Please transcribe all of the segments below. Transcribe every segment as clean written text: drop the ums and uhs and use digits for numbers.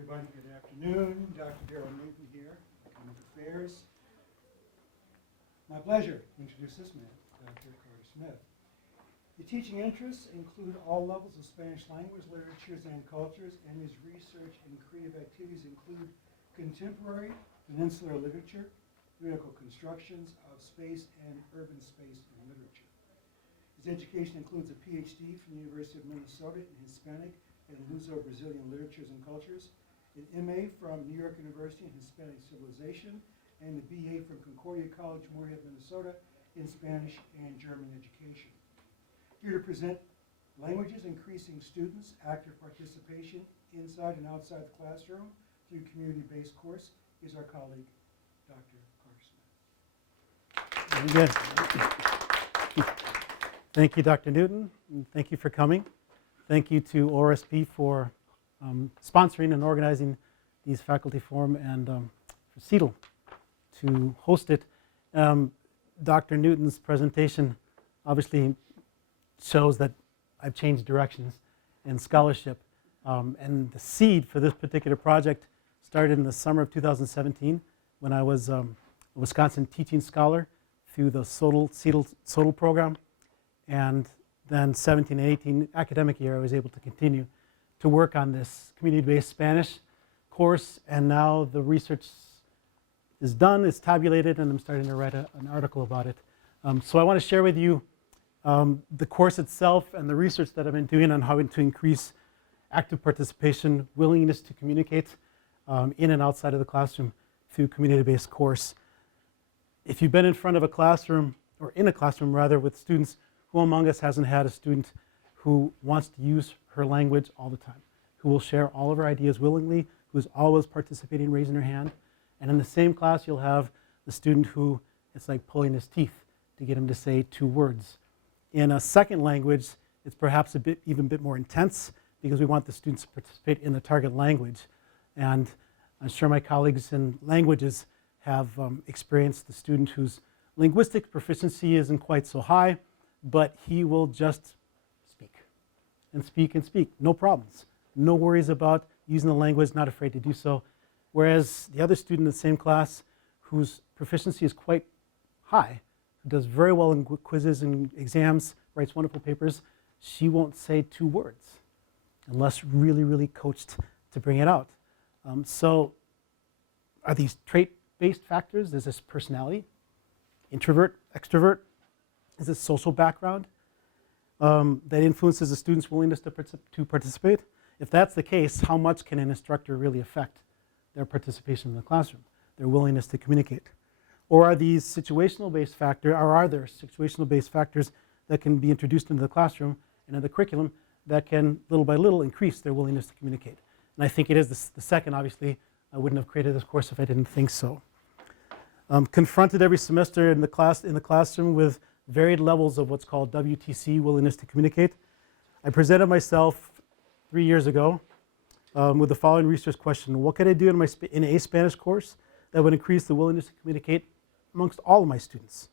everybody. Good afternoon. Dr. Darrell Newton here, Academic Affairs. My pleasure to introduce this man, Dr. Carter Smith. His teaching interests include all levels of Spanish language, literatures, and cultures, and his research and creative activities include contemporary peninsular literature, critical constructions of space and urban space in literature. His education includes a PhD from the University of Minnesota in Hispanic and Luso-Brazilian literatures and cultures, an MA from New York University in Hispanic civilization, and a BA from Concordia College, Moorhead, Minnesota, in Spanish and German education. Here to present languages increasing students' active participation inside and outside the classroom through community-based course is our colleague, Dr. Carter Smith. Very good. Thank you, Dr. Newton, and thank you for coming. Thank you to ORSP for sponsoring and organizing these faculty forum, and for CETL to host it. Dr. Newton's presentation obviously shows that I've changed directions in scholarship, and the seed for this particular project started in the summer of 2017 when I was a Wisconsin teaching scholar through the CETL program, and then 17 and 18 academic year I was able to continue to work on this community-based Spanish course, and now the research is done, it's tabulated, and I'm starting to write an article about it. So I want to share with you the course itself and the research that I've been doing on how to increase active participation, willingness to communicate in and outside of the classroom through community-based course. If you've been in front of a classroom, or in a classroom rather, with students, who among us hasn't had a student who wants to use her language all the time, who will share all of her ideas willingly, who's always participating, raising her hand? And in the same class, you'll have the student who it's like pulling his teeth to get him to say 2 words. In a second language, it's perhaps even a bit more intense, because we want the students to participate in the target language. And I'm sure my colleagues in languages have experienced the student whose linguistic proficiency isn't quite so high, but he will just speak and speak and speak, no problems, no worries about using the language, not afraid to do so. Whereas the other student in the same class whose proficiency is quite high, who does very well in quizzes and exams, writes wonderful papers, she won't say 2 words unless really, really coached to bring it out. So are these trait-based factors? Is this personality, introvert, extrovert? Is this social background that influences the student's willingness to participate? If that's the case, how much can an instructor really affect their participation in the classroom, their willingness to communicate? Or are these situational-based factors, or are there situational-based factors that can be introduced into the classroom and in the curriculum that can, little by little, increase their willingness to communicate? And I think it is the second. Obviously, I wouldn't have created this course if I didn't think so. Confronted every semester in the classroom with varied levels of what's called WTC, willingness to communicate. I presented myself 3 years ago with the following research question: what could I do in a Spanish course that would increase the willingness to communicate amongst all of my students?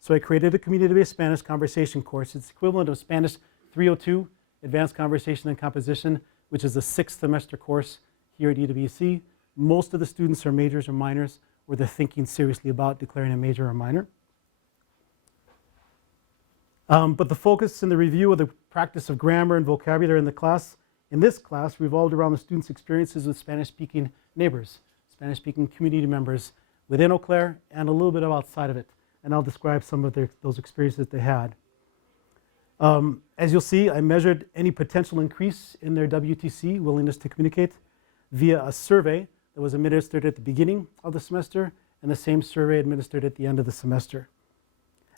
So I created a community-based Spanish conversation course. It's equivalent of Spanish 302, Advanced Conversation and Composition, which is a 6th semester course here at UWEC. Most of the students are majors or minors, or they're thinking seriously about declaring a major or minor. But the focus in the review of the practice of grammar and vocabulary in this class revolved around the students' experiences with Spanish-speaking neighbors, Spanish-speaking community members within Eau Claire and a little bit outside of it. And I'll describe some of those experiences they had. As you'll see, I measured any potential increase in their WTC, willingness to communicate, via a survey that was administered at the beginning of the semester and the same survey administered at the end of the semester.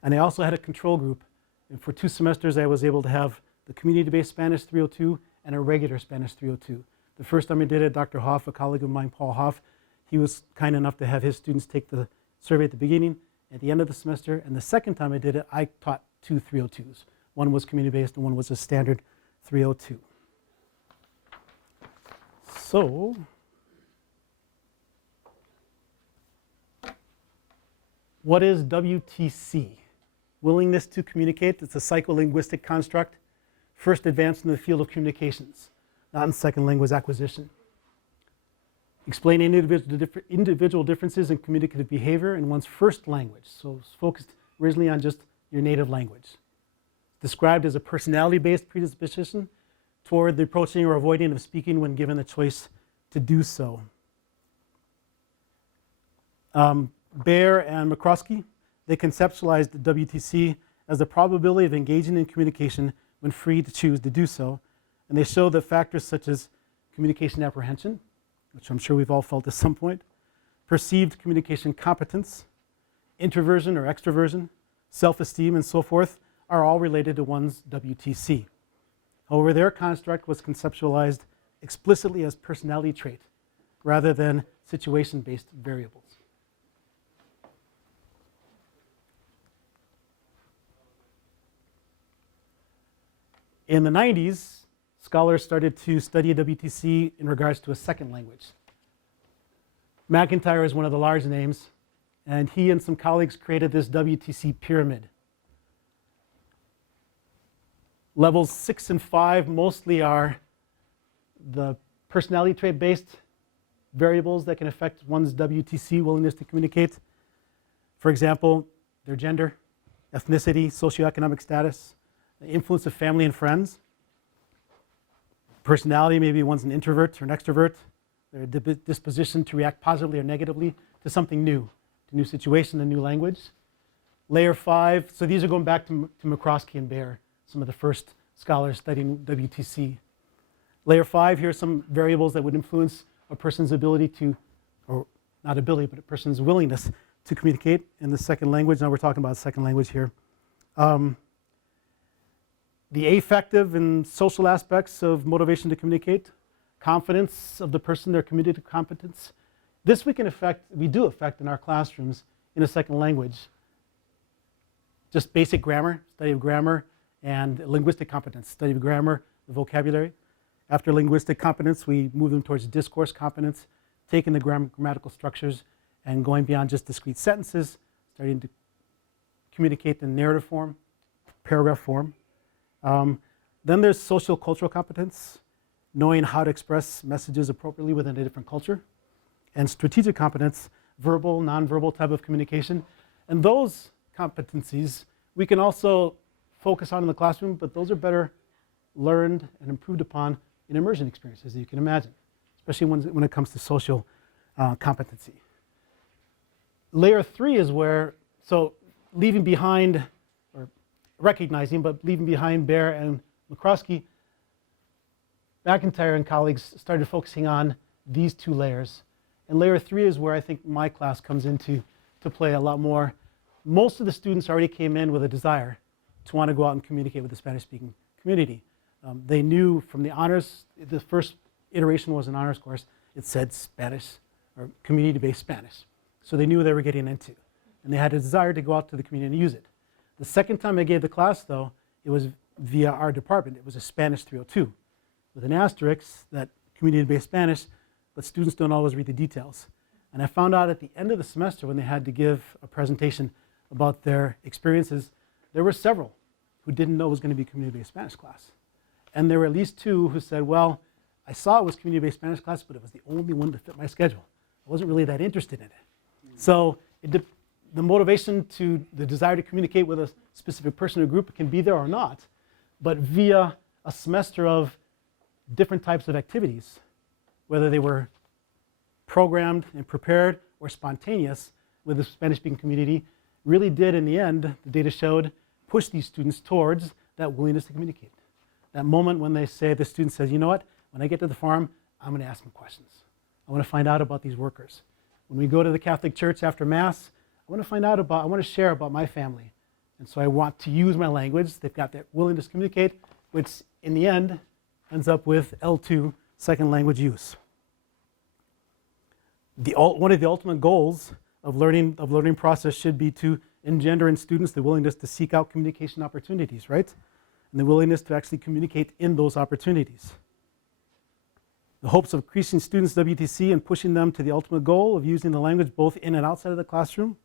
And I also had a control group. And for 2 semesters, I was able to have the community-based Spanish 302 and a regular Spanish 302. The first time I did it, Dr. Hoff, a colleague of mine, Paul Hoff, he was kind enough to have his students take the survey at the beginning, at the end of the semester. And the second time I did it, I taught 2 302s. One was community-based and one was a standard 302. So, what is WTC? Willingness to communicate. It's a psycholinguistic construct, first advanced in the field of communications, not in second language acquisition. explaining individual differences in communicative behavior in one's first language. So it's focused originally on just your native language. Described as a personality-based predisposition toward the approaching or avoiding of speaking when given the choice to do so. Baer and McCroskey, they conceptualized the WTC as the probability of engaging in communication when free to choose to do so. And they show that factors such as communication apprehension, which I'm sure we've all felt at some point, perceived communication competence, introversion or extroversion, self-esteem, and so forth, are all related to one's WTC. However, their construct was conceptualized explicitly as personality trait rather than situation-based variables. In the 90s, scholars started to study WTC in regards to a second language. McIntyre is one of the large names, and he and some colleagues created this WTC pyramid. Levels 6 and 5 mostly are the personality trait-based variables that can affect one's WTC willingness to communicate. For example, their gender, ethnicity, socioeconomic status, the influence of family and friends. Personality, maybe one's an introvert or an extrovert. Their disposition to react positively or negatively to something new, to a new situation, a new language. Layer 5, so these are going back to McCroskey and Baer, some of the first scholars studying WTC. Layer 5, here are some variables that would influence a person's ability to, or not ability, but a person's willingness to communicate in the second language. Now we're talking about second language here. The affective and social aspects of motivation to communicate, confidence of the person, their communicative competence. This we do affect in our classrooms in a second language. Just basic grammar, study of grammar, and linguistic competence, study of grammar, the vocabulary. After linguistic competence, we move them towards discourse competence, taking the grammatical structures and going beyond just discrete sentences, starting to communicate in narrative form, paragraph form. Then there's social cultural competence, knowing how to express messages appropriately within a different culture, and strategic competence, verbal, nonverbal type of communication. And those competencies we can also focus on in the classroom, but those are better learned and improved upon in immersion experiences, as you can imagine, especially when it comes to social competency. Layer 3 is where, so leaving behind, or recognizing, but leaving behind Baer and McCroskey, McIntyre and colleagues started focusing on these two layers. And layer 3 is where I think my class comes into play a lot more. Most of the students already came in with a desire to want to go out and communicate with the Spanish-speaking community. They knew from the honors, the first iteration was an honors course, it said Spanish, or community-based Spanish. So they knew what they were getting into. And they had a desire to go out to the community and use it. The second time I gave the class, though, it was via our department. It was a Spanish 302 with an asterisk that community-based Spanish, but students don't always read the details. And I found out at the end of the semester when they had to give a presentation about their experiences, there were several who didn't know it was going to be a community-based Spanish class. And there were at least 2 who said, well, I saw it was community-based Spanish class, but it was the only one that fit my schedule. I wasn't really that interested in it. So the motivation to the desire to communicate with a specific person or group can be there or not, but via a semester of different types of activities, whether they were programmed and prepared or spontaneous with the Spanish-speaking community, really did, in the end, the data showed, push these students towards that willingness to communicate. That moment when they say, the student says, you know what, when I get to the farm, I'm going to ask them questions. I want to find out about these workers. When we go to the Catholic Church after Mass, I want to share about my family. And so I want to use my language. They've got that willingness to communicate, which in the end ends up with L2, second language use. One of the ultimate goals of learning process should be to engender in students the willingness to seek out communication opportunities, right? And the willingness to actually communicate in those opportunities. The hopes of increasing students' WTC and pushing them to the ultimate goal of using the language both in and outside of the classroom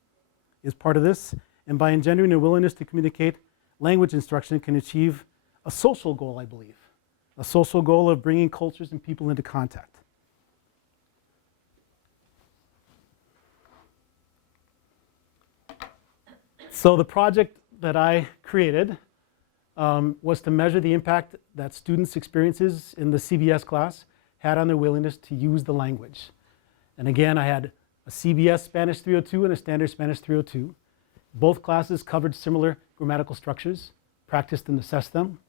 is part of this. And by engendering a willingness to communicate, language instruction can achieve a social goal, I believe. A social goal of bringing cultures and people into contact. So the project that I created was to measure the impact that students' experiences in the CBS class had on their willingness to use the language. And again, I had a CBS Spanish 302 and a standard Spanish 302. Both classes covered similar grammatical structures, practiced and assessed them.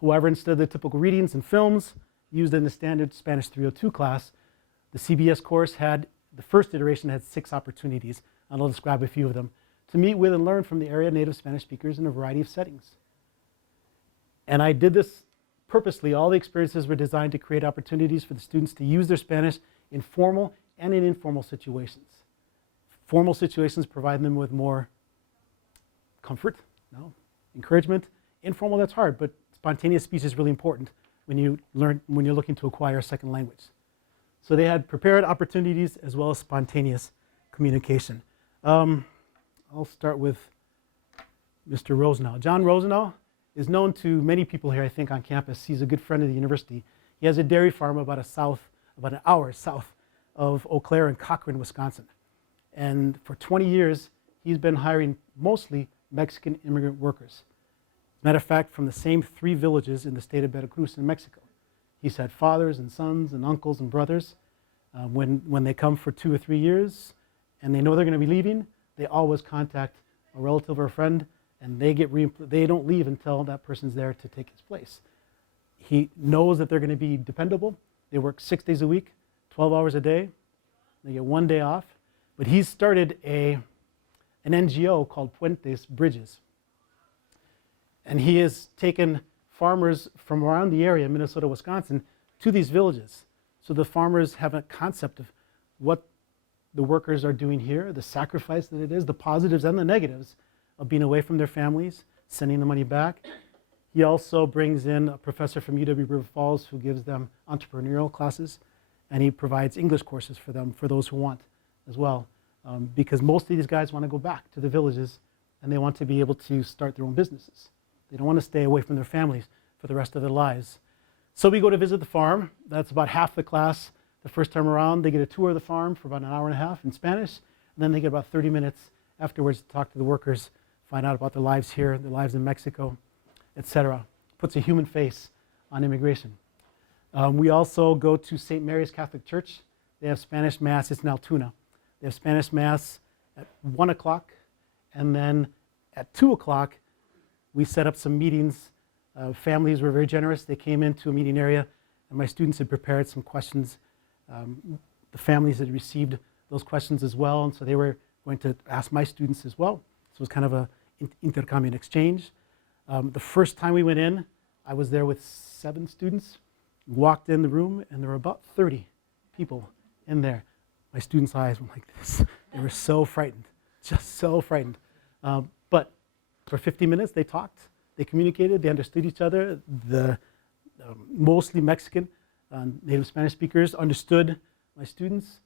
However, instead of the typical readings and films used in the standard Spanish 302 class, the CBS course had, the first iteration had 6 opportunities, and I'll describe a few of them, to meet with and learn from the area native Spanish speakers in a variety of settings. And I did this purposely. All the experiences were designed to create opportunities for the students to use their Spanish in formal and in informal situations. Formal situations provide them with more comfort, encouragement. Informal, that's hard, but spontaneous speech is really important when you're looking to acquire a second language. So they had prepared opportunities as well as spontaneous communication. I'll start with Mr. Rosenau. John Rosenau is known to many people here, I think, on campus. He's a good friend of the university. He has a dairy farm about an hour south of Eau Claire in Cochrane, Wisconsin. And for 20 years, he's been hiring mostly Mexican immigrant workers. As a matter of fact, from the same 3 villages in the state of Veracruz in Mexico. He's had fathers and sons and uncles and brothers. When they come for 2 or 3 years and they know they're going to be leaving, they always contact a relative or a friend, and they don't leave until that person's there to take his place. He knows that they're going to be dependable. They work 6 days a week, 12 hours a day. They get 1 day off. But he's started an NGO called Puentes Bridges. And he has taken farmers from around the area, Minnesota, Wisconsin, to these villages. So the farmers have a concept of what the workers are doing here, the sacrifice that it is, the positives and the negatives of being away from their families, sending the money back. He also brings in a professor from UW River Falls who gives them entrepreneurial classes, and he provides English courses for them, for those who want as well, because most of these guys want to go back to the villages and they want to be able to start their own businesses. They don't want to stay away from their families for the rest of their lives. So we go to visit the farm. That's about half the class. The first time around, they get a tour of the farm for about an hour and a half in Spanish, and then they get about 30 minutes afterwards to talk to the workers, find out about their lives here, their lives in Mexico, etc. Puts a human face on immigration. We also go to St. Mary's Catholic Church. They have Spanish Mass. It's in Altoona. They have Spanish Mass at 1 o'clock, and then at 2 o'clock, we set up some meetings. Families were very generous. They came into a meeting area, and my students had prepared some questions. The families had received those questions as well, and so they were going to ask my students as well. So it was kind of an intercambio exchange. The first time we went in, I was there with 7 students. Walked in the room, and there were about 30 people in there. My students' eyes were like this. They were so frightened, just so frightened. But for 50 minutes, they talked, they communicated, they understood each other. The mostly Mexican native Spanish speakers understood my students,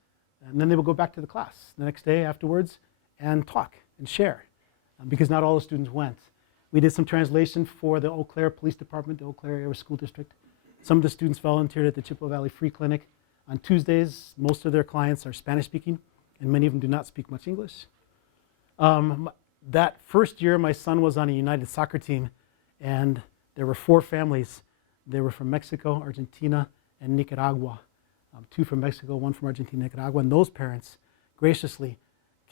and then they would go back to the class the next day afterwards and talk and share, because not all the students went. We did some translation for the Eau Claire Police Department, the Eau Claire Area School District. Some of the students volunteered at the Chippewa Valley Free Clinic. On Tuesdays, most of their clients are Spanish speaking, and many of them do not speak much English. That first year, my son was on a United soccer team, and there were 4 families. They were from Mexico, Argentina, and Nicaragua. 2 from Mexico, 1 from Argentina, Nicaragua, and those parents graciously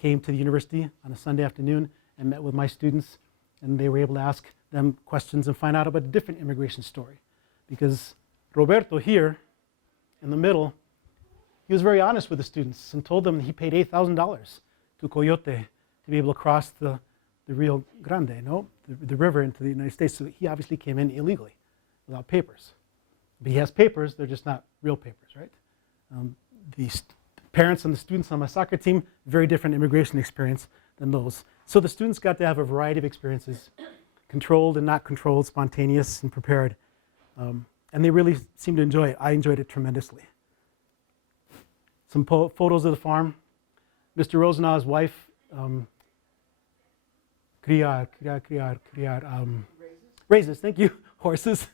came to the university on a Sunday afternoon and met with my students, and they were able to ask them questions and find out about a different immigration story. Because Roberto here, in the middle, he was very honest with the students and told them he paid $8,000 to Coyote to be able to cross the Rio Grande, the river into the United States. So he obviously came in illegally, without papers. But he has papers, they're just not real papers, right? The parents and the students on my soccer team, very different immigration experience than those. So the students got to have a variety of experiences, controlled and not controlled, spontaneous and prepared. And they really seemed to enjoy it. I enjoyed it tremendously. Some photos of the farm. Mr. Rosenau's wife, raises, thank you, horses.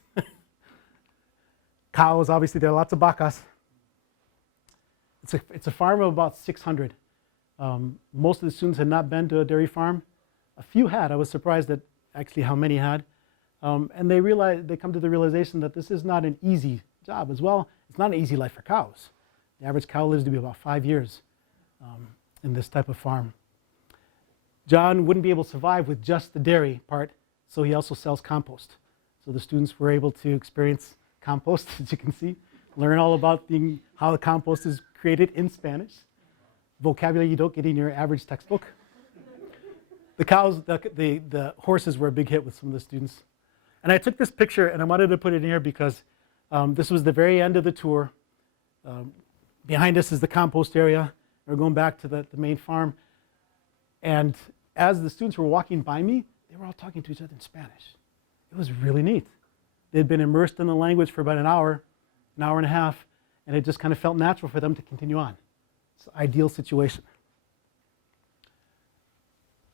Cows, obviously there are lots of vacas. It's a farm of about 600. Most of the students had not been to a dairy farm. A few had. I was surprised at actually how many had. And they come to the realization that this is not an easy job as well. It's not an easy life for cows. The average cow lives to be about 5 years in this type of farm. John wouldn't be able to survive with just the dairy part, so he also sells compost. So the students were able to experience compost, as you can see, learn all about how the compost is created in Spanish. Vocabulary you don't get in your average textbook. The cows, the horses were a big hit with some of the students. And I took this picture and I wanted to put it in here because this was the very end of the tour. Behind us is the compost area. We're going back to the main farm. And as the students were walking by me, they were all talking to each other in Spanish. It was really neat. They'd been immersed in the language for about an hour and a half, and it just kind of felt natural for them to continue on. It's an ideal situation.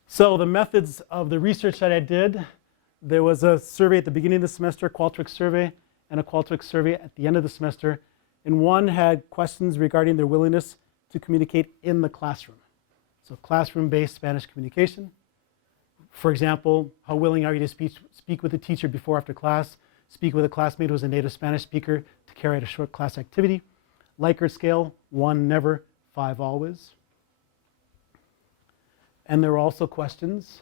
So the methods of the research that I did, there was a survey at the beginning of the semester, a Qualtrics survey, and a Qualtrics survey at the end of the semester. And one had questions regarding their willingness to communicate in the classroom. So classroom-based Spanish communication. For example, how willing are you to speak with a teacher before or after class? Speak with a classmate who's a native Spanish speaker to carry out a short class activity. Likert scale, 1 never, 5 always. And there were also questions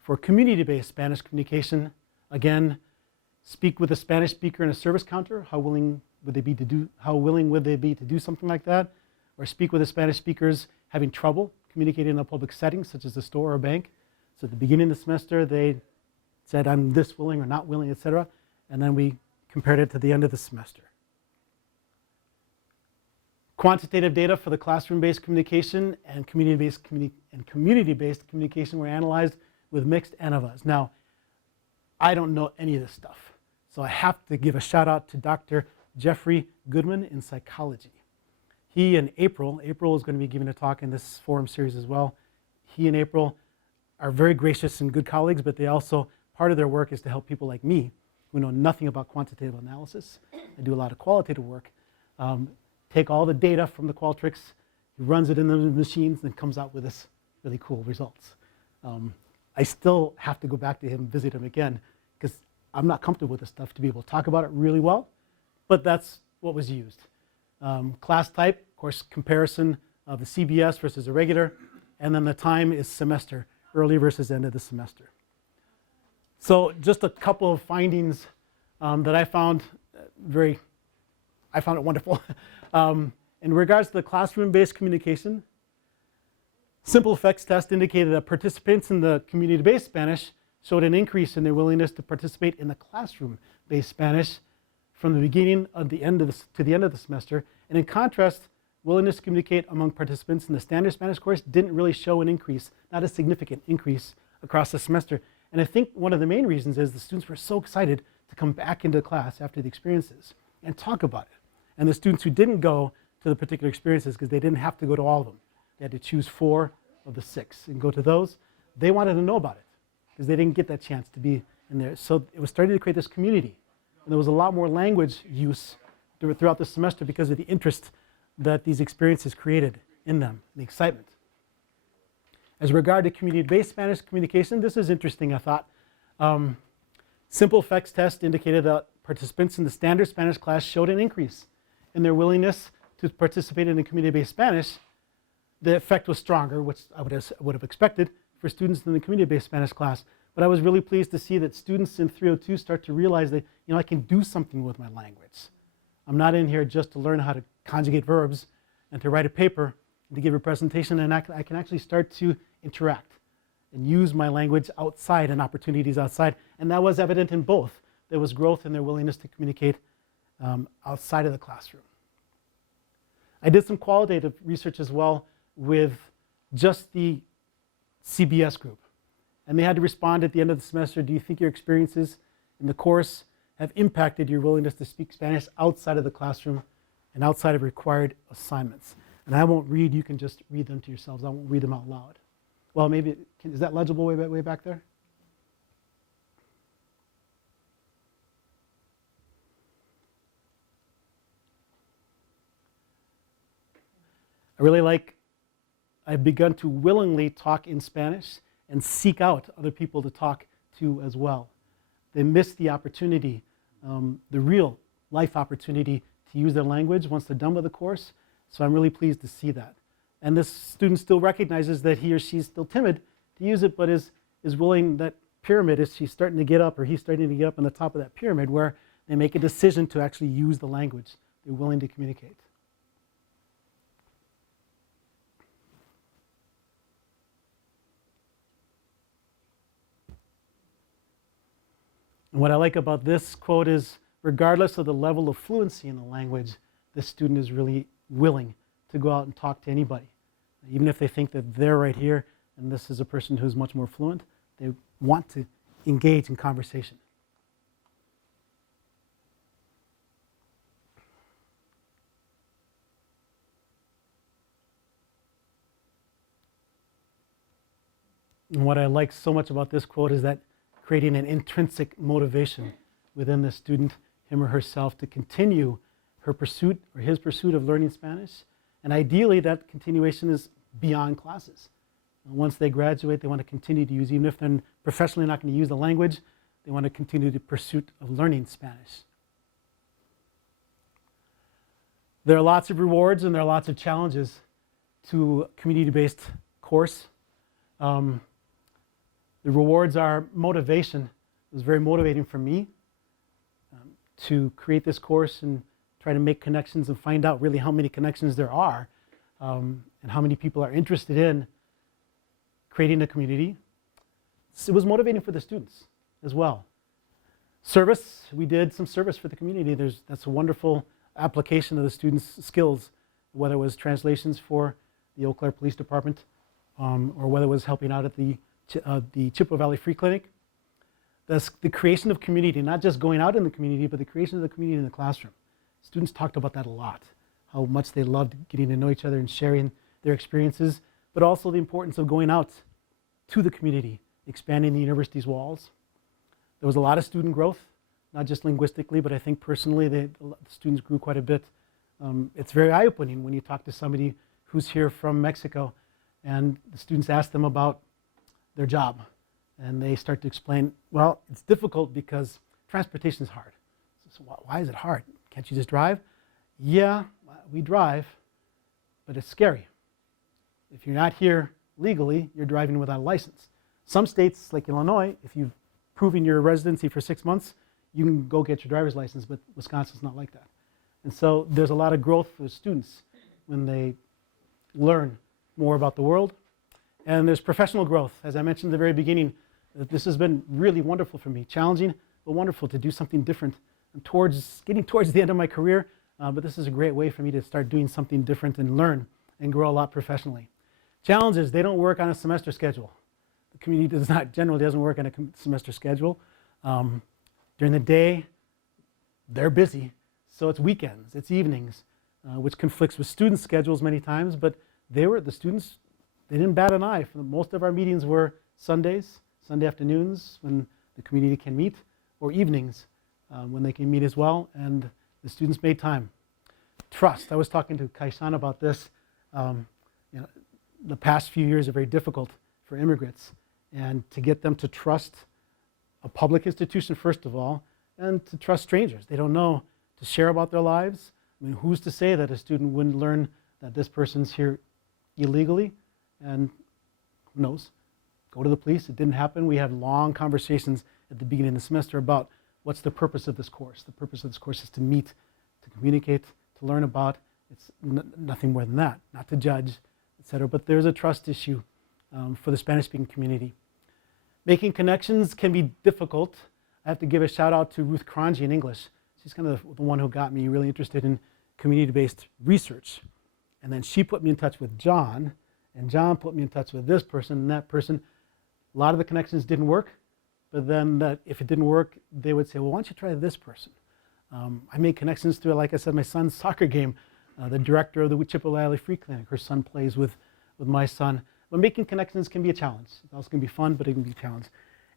for community-based Spanish communication. Again, speak with a Spanish speaker in a service counter. How willing would they be to do something like that? Or speak with the Spanish speakers having trouble communicating in a public setting, such as a store or a bank. So at the beginning of the semester, they said, I'm this willing or not willing, etc. And then we compared it to the end of the semester. Quantitative data for the classroom-based communication and community-based communication were analyzed with mixed ANOVAs. Now, I don't know any of this stuff, so I have to give a shout out to Dr. Jeffrey Goodman in psychology. He and April is going to be giving a talk in this forum series as well. He and April are very gracious and good colleagues, but they also, part of their work is to help people like me who know nothing about quantitative analysis. I do a lot of qualitative work. Take all the data from the Qualtrics, he runs it in the machines, and comes out with this really cool results. I still have to go back to him, visit him again, because I'm not comfortable with this stuff to be able to talk about it really well, but that's what was used. Class type, of course, comparison of the CBS versus a regular, and then the time is semester, early versus end of the semester. So just a couple of findings that I found it wonderful. In regards to the classroom-based communication, simple effects test indicated that participants in the community-based Spanish showed an increase in their willingness to participate in the classroom-based Spanish from the beginning of the end of to the end of the semester. And in contrast, willingness to communicate among participants in the standard Spanish course didn't really show an increase, not a significant increase across the semester. And I think one of the main reasons is the students were so excited to come back into class after the experiences and talk about it. And the students who didn't go to the particular experiences, because they didn't have to go to all of them, they had to choose 4 of the 6 and go to those, they wanted to know about it because they didn't get that chance to be in there. So it was starting to create this community. And there was a lot more language use throughout the semester because of the interest that these experiences created in them, the excitement. As regard to community-based Spanish communication, this is interesting, I thought. Simple effects test indicated that participants in the standard Spanish class showed an increase in their willingness to participate in the community-based Spanish. The effect was stronger, which I would have expected for students in the community-based Spanish class. But I was really pleased to see that students in 302 start to realize that, I can do something with my language. I'm not in here just to learn how to conjugate verbs and to write a paper and to give a presentation, and I can actually start to interact and use my language outside and opportunities outside. And that was evident in both. There was growth in their willingness to communicate outside of the classroom. I did some qualitative research as well with just the CBS group. And they had to respond at the end of the semester, do you think your experiences in the course have impacted your willingness to speak Spanish outside of the classroom and outside of required assignments? And I won't read, you can just read them to yourselves. I won't read them out loud. Well, maybe, is that legible way back there? I've begun to willingly talk in Spanish and seek out other people to talk to as well. They miss the opportunity, the real life opportunity to use their language once they're done with the course. So I'm really pleased to see that. And this student still recognizes that he or she's still timid to use it, but is willing, that pyramid, is she's starting to get up, or he's starting to get up on the top of that pyramid, where they make a decision to actually use the language. They're willing to communicate. And what I like about this quote is, regardless of the level of fluency in the language, this student is really willing to go out and talk to anybody. Even if they think that they're right here and this is a person who's much more fluent, they want to engage in conversation. And what I like so much about this quote is that creating an intrinsic motivation within the student, him or herself, to continue her pursuit or his pursuit of learning Spanish. And ideally, that continuation is beyond classes. And once they graduate, they want to continue to use, even if they're professionally not going to use the language, they want to continue the pursuit of learning Spanish. There are lots of rewards and there are lots of challenges to a community-based course. The rewards are motivation. It was very motivating for me to create this course and try to make connections and find out really how many connections there are, and how many people are interested in creating a community. It was motivating for the students as well. Service, we did some service for the community. That's a wonderful application of the students' skills, whether it was translations for the Eau Claire Police Department, or whether it was helping out at the Chippewa Valley Free Clinic. That's the creation of community, not just going out in the community, but the creation of the community in the classroom. Students talked about that a lot, how much they loved getting to know each other and sharing their experiences, but also the importance of going out to the community, expanding the university's walls. There was a lot of student growth, not just linguistically, but I think personally the students grew quite a bit. It's very eye-opening when you talk to somebody who's here from Mexico and the students ask them about their job. And they start to explain, well, it's difficult because transportation is hard. So why is it hard? Can't you just drive? Yeah, we drive, but it's scary. If you're not here legally, you're driving without a license. Some states, like Illinois, if you've proven your residency for 6 months, you can go get your driver's license, but Wisconsin's not like that. And so there's a lot of growth for students when they learn more about the world. And there's professional growth. As I mentioned at the very beginning, this has been really wonderful for me. Challenging, but wonderful to do something different. I'm getting towards the end of my career, but this is a great way for me to start doing something different and learn and grow a lot professionally. Challenges, they don't work on a semester schedule. The community generally doesn't work on a semester schedule. During the day, they're busy, so it's weekends, it's evenings, which conflicts with students' schedules many times, but the students, they didn't bat an eye. Most of our meetings were Sundays, Sunday afternoons when the community can meet, or evenings when they can meet as well, and the students made time. Trust, I was talking to Kaishan about this. The past few years are very difficult for immigrants, and to get them to trust a public institution first of all, and to trust strangers. They don't know to share about their lives. I mean, who's to say that a student wouldn't learn that this person's here illegally? And who knows? Go to the police. It didn't happen. We had long conversations at the beginning of the semester about what's the purpose of this course. The purpose of this course is to meet, to communicate, to learn about. It's nothing more than that, not to judge, etc. But there's a trust issue for the Spanish-speaking community. Making connections can be difficult. I have to give a shout out to Ruth Cronji in English. She's kind of the one who got me really interested in community-based research. And then she put me in touch with John, and John put me in touch with this person and that person. A lot of the connections didn't work, but then if it didn't work, they would say, well, why don't you try this person? I made connections through, like I said, my son's soccer game. The director of the Chippewa Valley Free Clinic, her son plays with my son. But making connections can be a challenge. It's also going to be fun, but it can be a challenge.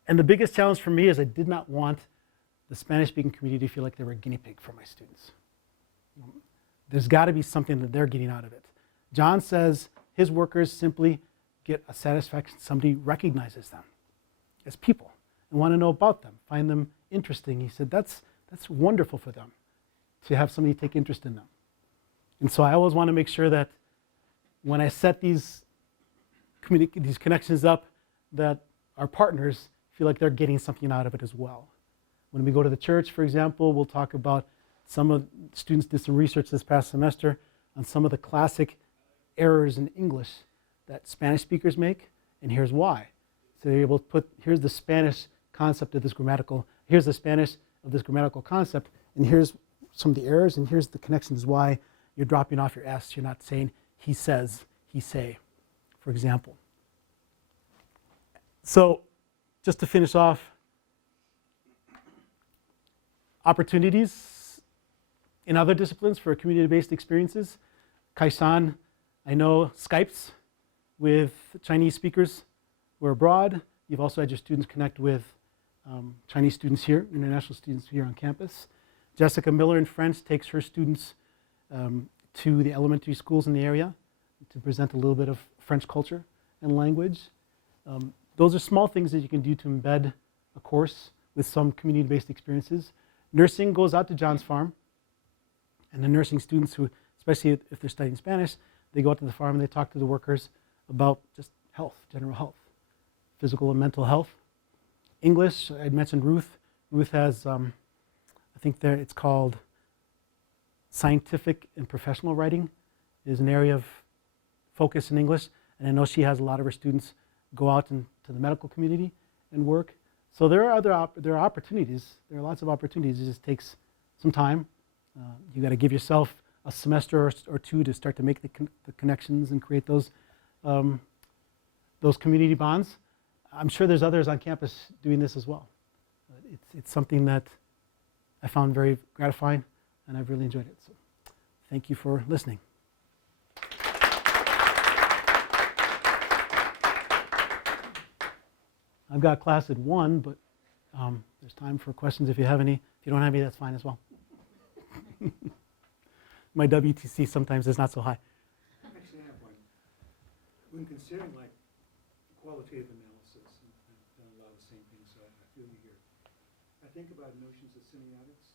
And the biggest challenge for me is I did not want the Spanish-speaking community to feel like they were a guinea pig for my students. There's got to be something that they're getting out of it. John says his workers simply get a satisfaction somebody recognizes them as people and want to know about them, find them interesting. He said that's wonderful for them to have somebody take interest in them. And so I always want to make sure that when I set these connections up, that our partners feel like they're getting something out of it as well. When we go to the church, for example, we'll talk about some of students did some research this past semester on some of the classic errors in English that Spanish speakers make, and here's why. So they're able to put, here's the Spanish concept of this grammatical, here's the Spanish of this grammatical concept, and here's some of the errors, and here's the connections why you're dropping off your S. You're not saying he says, he say, for example. So just to finish off, opportunities in other disciplines for community-based experiences. Kaisan, I know, Skypes with Chinese speakers who are abroad. You've also had your students connect with Chinese students here, international students here on campus. Jessica Miller in French takes her students to the elementary schools in the area to present a little bit of French culture and language. Those are small things that you can do to embed a course with some community-based experiences. Nursing goes out to John's farm, and the nursing students who, especially if they're studying Spanish, they go out to the farm and they talk to the workers about just health, general health, physical and mental health. English, I mentioned Ruth. Ruth has, I think there it's called scientific and professional writing is an area of focus in English, and I know she has a lot of her students go out into the medical community and work. So there are there are opportunities. There are lots of opportunities. It just takes some time. You got to give yourself a semester or two to start to make the connections and create those community bonds. I'm sure there's others on campus doing this as well. It's something that I found very gratifying, and I've really enjoyed it. So thank you for listening. I've got class at 1, but there's time for questions if you have any. If you don't have any, that's fine as well. My WTC sometimes is not so high. Actually, I have one. When considering like qualitative analysis, and I've done a lot of the same things, so I feel you here. I think about notions of semiotics,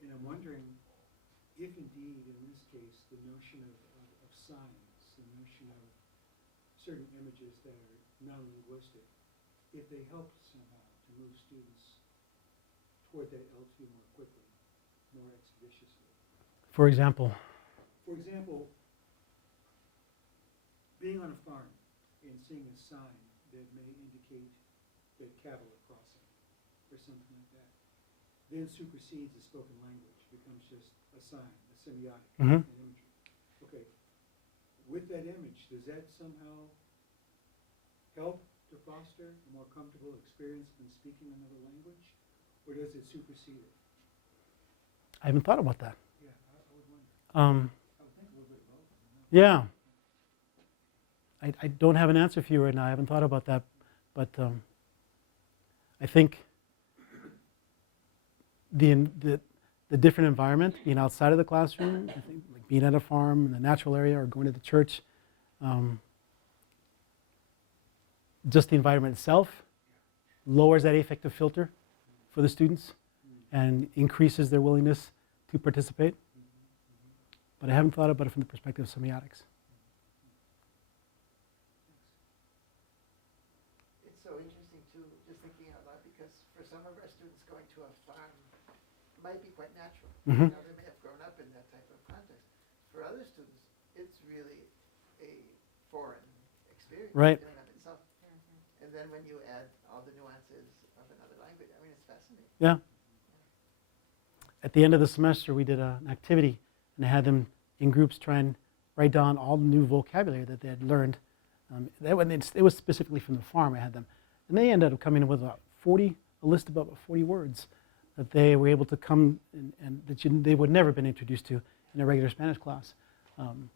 and I'm wondering if indeed, in this case, the notion of signs, the notion of certain images that are non-linguistic, if they help somehow to move students toward that L2 more quickly, more expeditiously. For example? For example, being on a farm and seeing a sign that may indicate that cattle are crossing or something like that, then supersedes the spoken language, becomes just a sign, a semiotic, an imagery. Okay, with that image, does that somehow help to foster a more comfortable experience than speaking another language, or does it supersede it? I haven't thought about that. Yeah, I would wonder. I would think a little bit about it. Yeah. I don't have an answer for you right now. I haven't thought about that, but I think the different environment, being outside of the classroom, I think like being at a farm in the natural area or going to the church, just the environment itself lowers that affective filter for the students and increases their willingness to participate. But I haven't thought about it from the perspective of semiotics. It's so interesting too, just thinking out loud, because for some of our students going to a farm might be quite natural. Mm-hmm. You know, they may have grown up in that type of context. For other students, it's really a foreign experience. Right. In and of itself. And then when you add all the nuances of another language, I mean, it's fascinating. Yeah. At the end of the semester, we did an activity, and I had them in groups try and write down all the new vocabulary that they had learned. It was specifically from the farm. I had them, and they ended up coming in with about a list of about 40 words that they were able to come and that they would never have been introduced to in a regular Spanish class. And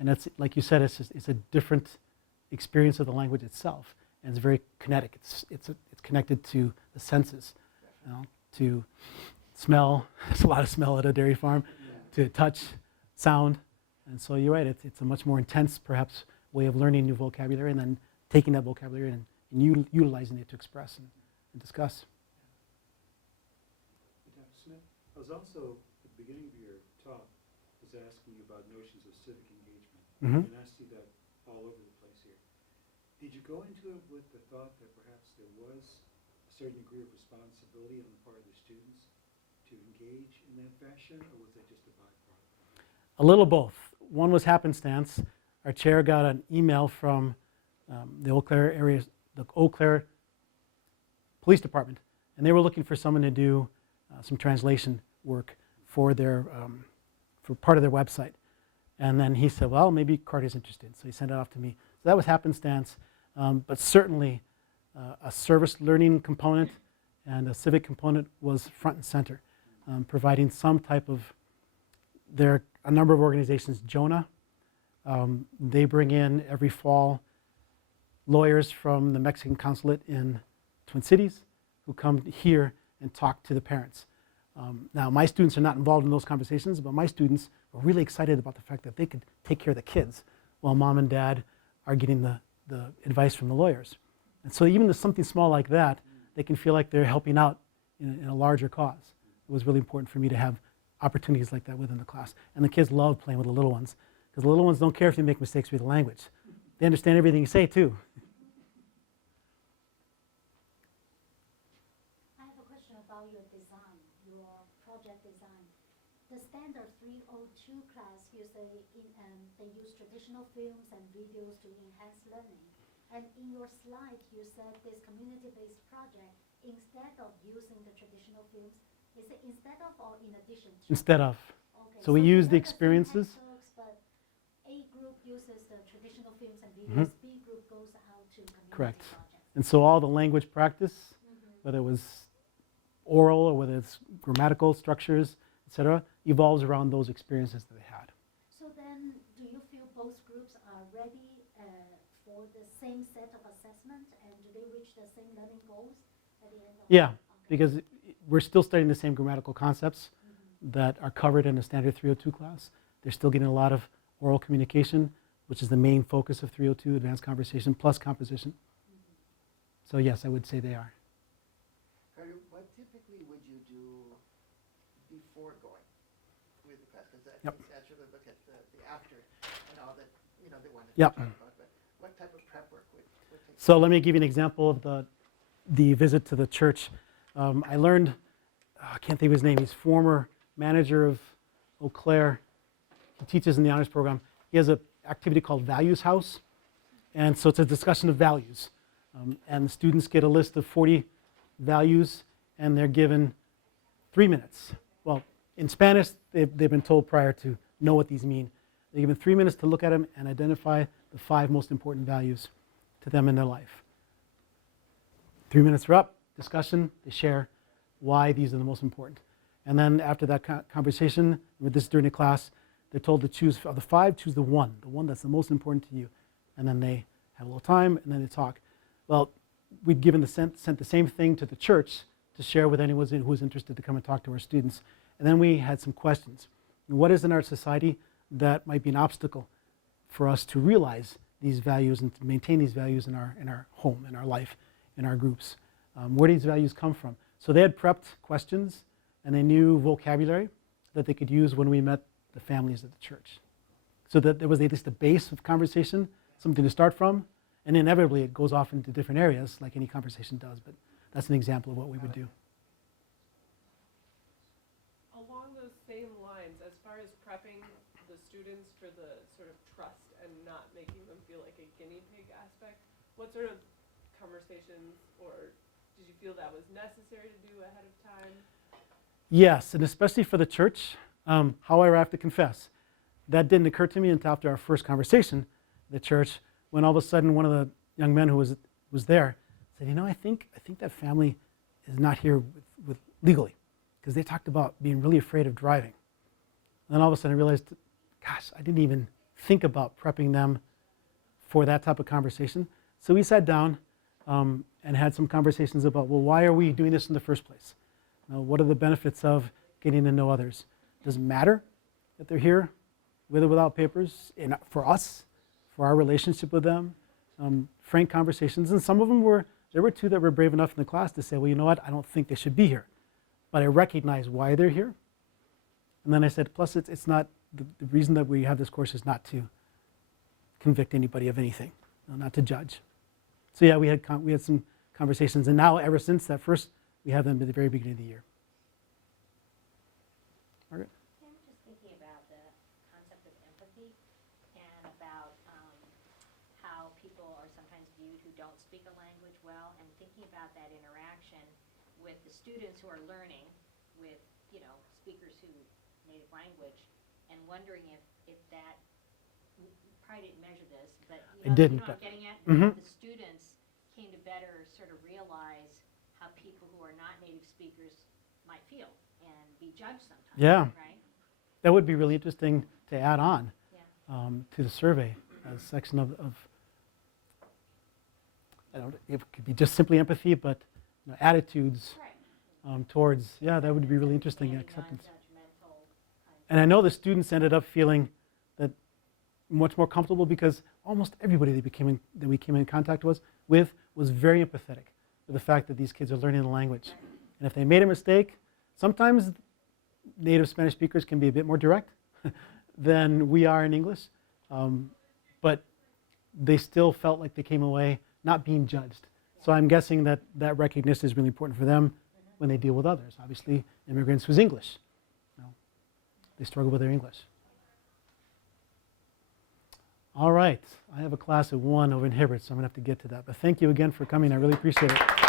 that's, like you said, it's a different experience of the language itself, and it's very kinetic. It's connected to the senses, you know, to smell. There's a lot of smell at a dairy farm. To touch, sound, And so you're right, it's a much more intense, perhaps, way of learning new vocabulary and then taking that vocabulary and utilizing it to express and discuss. Dr. Smith, I was also, at the beginning of your talk, was asking you about notions of civic engagement. Mhm. And I see that all over the place here. Did you go into it with the thought that perhaps there was a certain degree of responsibility on the part of the students to engage in that fashion, or was it just a byproduct? A little both. One was happenstance. Our chair got an email from the Eau Claire area, the Eau Claire Police Department, and they were looking for someone to do some translation work for their for part of their website. And then he said, well, maybe Carter's interested, so he sent it off to me. So that was happenstance, but certainly a service learning component and a civic component was front and center, providing some type of, there are a number of organizations, Jonah, they bring in every fall lawyers from the Mexican consulate in Twin Cities who come here and talk to the parents. Now, my students are not involved in those conversations, but my students were really excited about the fact that they could take care of the kids while mom and dad are getting the advice from the lawyers. And so even something small like that, they can feel like they're helping out in a larger cause. It was really important for me to have opportunities like that within the class. And the kids love playing with the little ones, because the little ones don't care if you make mistakes with the language. They understand everything you say, too. I have a question about your design, your project design. The standard 302 class, you say they use traditional films and videos to enhance learning. And in your slide, you said this community-based project, instead of using the traditional films, is it instead of or in addition to? Instead of. Okay, So we they use the learn same experiences. textbooks, but A group uses the traditional films and videos, B group goes out to community Correct. projects. And so all the language practice, whether it was oral or whether it's grammatical structures, etc., evolves around those experiences that they had. So then, do you feel both groups are ready for the same set of assessment, and do they reach the same learning goals at the end of Yeah, okay. because we're still studying the same grammatical concepts that are covered in the standard 302 class. They're still getting a lot of oral communication, which is the main focus of 302, advanced conversation plus composition. So yes, I would say they are. Carter, what typically would you do before going with the class? Because Yep. it's naturally look at the after and all that, they want to Yep. talk about. But what type of prep work would take? So let me give you an example of the visit to the church. I learned, I can't think of his name, he's former manager of Eau Claire. He teaches in the honors program. He has an activity called Values House. And so it's a discussion of values. And the students get a list of 40 values, and they're given 3 minutes. Well, in Spanish, they've been told prior to know what these mean. They're given 3 minutes to look at them and identify the 5 most important values to them in their life. 3 minutes are up, discussion, they share why these are the most important. And then after that conversation, with this during the class, they're told to choose, of the 5, choose the one that's the most important to you. And then they have a little time, and then they talk. Well, we'd given sent the same thing to the church to share with anyone who was interested to come and talk to our students. And then we had some questions. What is in our society that might be an obstacle for us to realize these values and to maintain these values in our home, in our life, in our groups? Where do these values come from? So they had prepped questions, and they knew vocabulary that they could use when we met the families at the church. So that there was at least a base of conversation, something to start from, and inevitably it goes off into different areas like any conversation does, but that's an example of what we would do. Along those same lines, as far as prepping the students for the sort of trust and not making them feel like a guinea pig aspect, what sort of conversations, or did you feel that was necessary to do ahead of time? Yes, and especially for the church. However, I have to confess, that didn't occur to me until after our first conversation at the church, when all of a sudden one of the young men who was there said, I think that family is not here with legally, because they talked about being really afraid of driving. And then all of a sudden I realized, gosh, I didn't even think about prepping them for that type of conversation. So we sat down and had some conversations about, well, why are we doing this in the first place? What are the benefits of getting to know others? Does it matter that they're here with or without papers, for us, for our relationship with them, frank conversations. And some of them there were two that were brave enough in the class to say, well, you know what, I don't think they should be here. But I recognize why they're here. And then I said, plus it's not, the reason that we have this course is not to convict anybody of anything, not to judge. So yeah, we had some conversations, and now ever since that first, we have them at the very beginning of the year. Margaret? I'm just thinking about the concept of empathy and about how people are sometimes viewed who don't speak a language well, and thinking about that interaction with the students who are learning with, speakers who native language, and wondering if that, we probably didn't measure this, but I didn't, you know what but- I'm getting at? Mhm. The students came to better sort of realize how people who are not native speakers might feel and be judged sometimes, Yeah. right? That would be really interesting to add on Yeah. to the survey, a section of I don't, it could be just simply empathy, but attitudes Right. towards, yeah, that would be really interesting, Understanding, acceptance. non-judgmental kind And I know the students ended up feeling that much more comfortable because almost everybody that we came in contact with was very empathetic with the fact that these kids are learning the language. And if they made a mistake, sometimes native Spanish speakers can be a bit more direct than we are in English, but they still felt like they came away not being judged. So I'm guessing that that recognition is really important for them when they deal with others. Obviously, immigrants whose English, they struggle with their English. All right, I have a class at 1 over in Hibbert, so I'm going to have to get to that. But thank you again for coming. I really appreciate it.